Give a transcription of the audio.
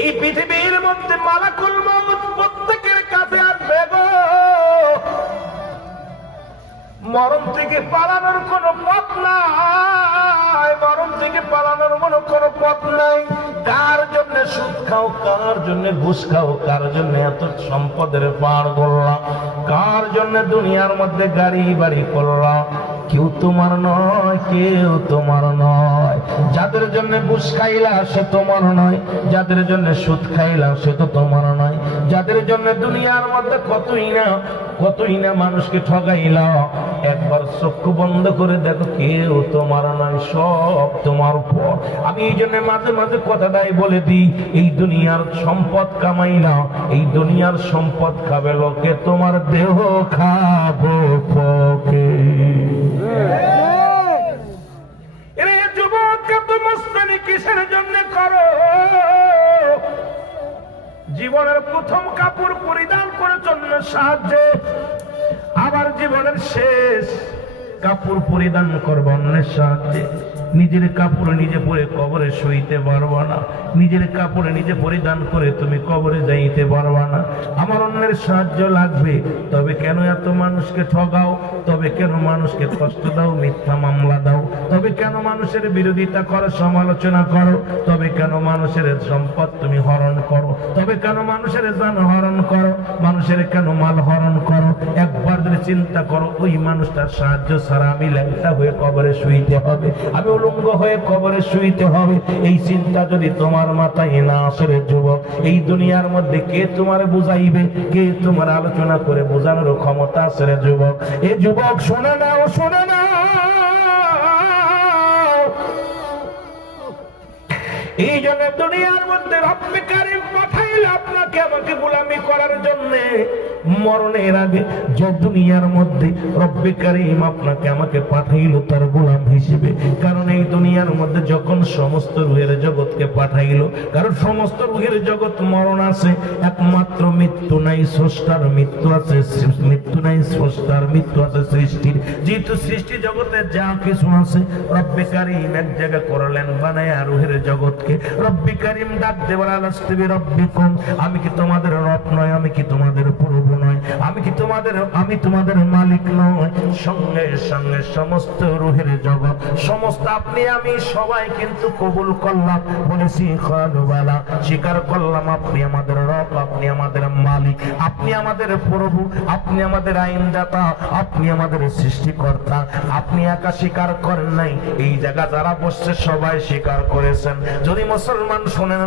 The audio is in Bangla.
এই পৃথিবীর মধ্যে মালাকুল মউত প্রত্যেকের কাছে আসবে গো। মরণ থেকে পালানোর কোনো পথ নাই, মরণ থেকে পালানোর কোনো পথ নাই। কার জন্য সুদ খাও, কার জন্য ঘুষ খাও, কার জন্য এত সম্পদের পার করলাম, কার জন্য দুনিয়ার মধ্যে গাড়ি বাড়ি করলাম, কেউ তোমার নয়, কেউ তোমার নয়। যাদের জন্য ঘুষ খাইলা সে তোমার নয়, যাদের জন্য সুদ খাইলা সে তো তোমার নয়, যাদের জন্য দুনিয়ার মধ্যে কতই না মানুষকে ঠগাইলা, একবার চক্ষু বন্ধ করে দেখো কেউ তোমার নয়, সব তোমার পর। আমি এই জন্য মাঝে মাঝে কথাটাই বলে দিই, এই দুনিয়ার সম্পদ কামাইলা, এই দুনিয়ার সম্পদ খাবে লোকে, তোমার দেহ খাবো পকে। যুবক তো মস্তানি কিসের জন্য করো? জীবনের প্রথম কাপড় পরিধান করার জন্য সাহায্যে, আবার জীবনের শেষ কাপড় পরিধান করবো অন্যের সাহায্যে। নিজের কাপড় নিজে পরে কবরে শুইতে পারবা না, নিজের কাপড় নিজে পরিধান করে তুমি কবরে যাইতে পারবা না। আমার অন্যের সাহায্য লাগবে, তবে কেন এত মানুষকে ঠগাও? তবে কেন মানুষকে কষ্ট দাও, মিথ্যা মামলা দাও? তবে কেন মানুষের বিরোধিতা করো, সমালোচনা করো? তবে কেন মানুষের সম্পদ তুমি হরণ করো? তবে কেন মানুষের জান হরণ করো? মানুষের কেন মাল হরণ করো? একবার যদি চিন্তা করো, ওই মানুষটার সাহায্য ছাড়া আমি ল্যাংটা হয়ে কবরে শুইতে হবে, আমি উলঙ্গ হয়ে কবরে শুইতে হবে। এই চিন্তা যদি তোমার মাথায় না আসে রে যুবক, এই দুনিয়ার মধ্যে কে তোমার বুঝাইবে, কে তোমার আলোচনা করে বোঝানোর ক্ষমতা আছে রে যুবক? এ যুবক শোনে নাও, শোনে নাও, এই জন্য দুনিয়ার মধ্যে রব্বে কারীম পাঠাইল আপনাকে আমাকে গোলামি করার জন্য। মরণের আগে যে দুনিয়ার মধ্যে রব্বে কারীম আপনাকে আমাকে পাঠাইল তার গোলাম হিসেবে। কারণ এই দুনিয়ার মধ্যে যখন সমস্ত রূহের জগৎকে পাঠাইল, কারণ সমস্ত রূহের জগৎ মরণ আছে, একমাত্র মৃত্যু নাই, স্রষ্টার মৃত্যু আছে। মৃত্যু নাই, স্রষ্টার মৃত্যু আছে সৃষ্টির। যেহেতু সৃষ্টি জগতে যা কিছু আছে রব্বে কারীম এক জায়গা করলেন বানায়া রূহের জগৎ। রব্বি কারীম ডাক দেবার আলাস্তিবি রব্বিকুম, আমি কি তোমাদের রব নয়? আমি কি তোমাদের প্রভু নয়? আমি তোমাদের মালিক নয়? সঙ্গে সঙ্গে সমস্ত রূহের জগৎ, সমস্ত আপনি আমি সবাই কিন্তু কবুল করলাম, বলেছি খালু বালা, স্বীকার করলাম আপনি আমাদের রব, আপনি আমাদের মালিক, আপনি আমাদের প্রভু, আপনি আমাদের আইনদাতা, আপনি আমাদের সৃষ্টিকর্তা। আপনি একা স্বীকার করেন নাই, এই জায়গা যারা বসছে সবাই স্বীকার করেছেন। যদি মুসলমান শোনেন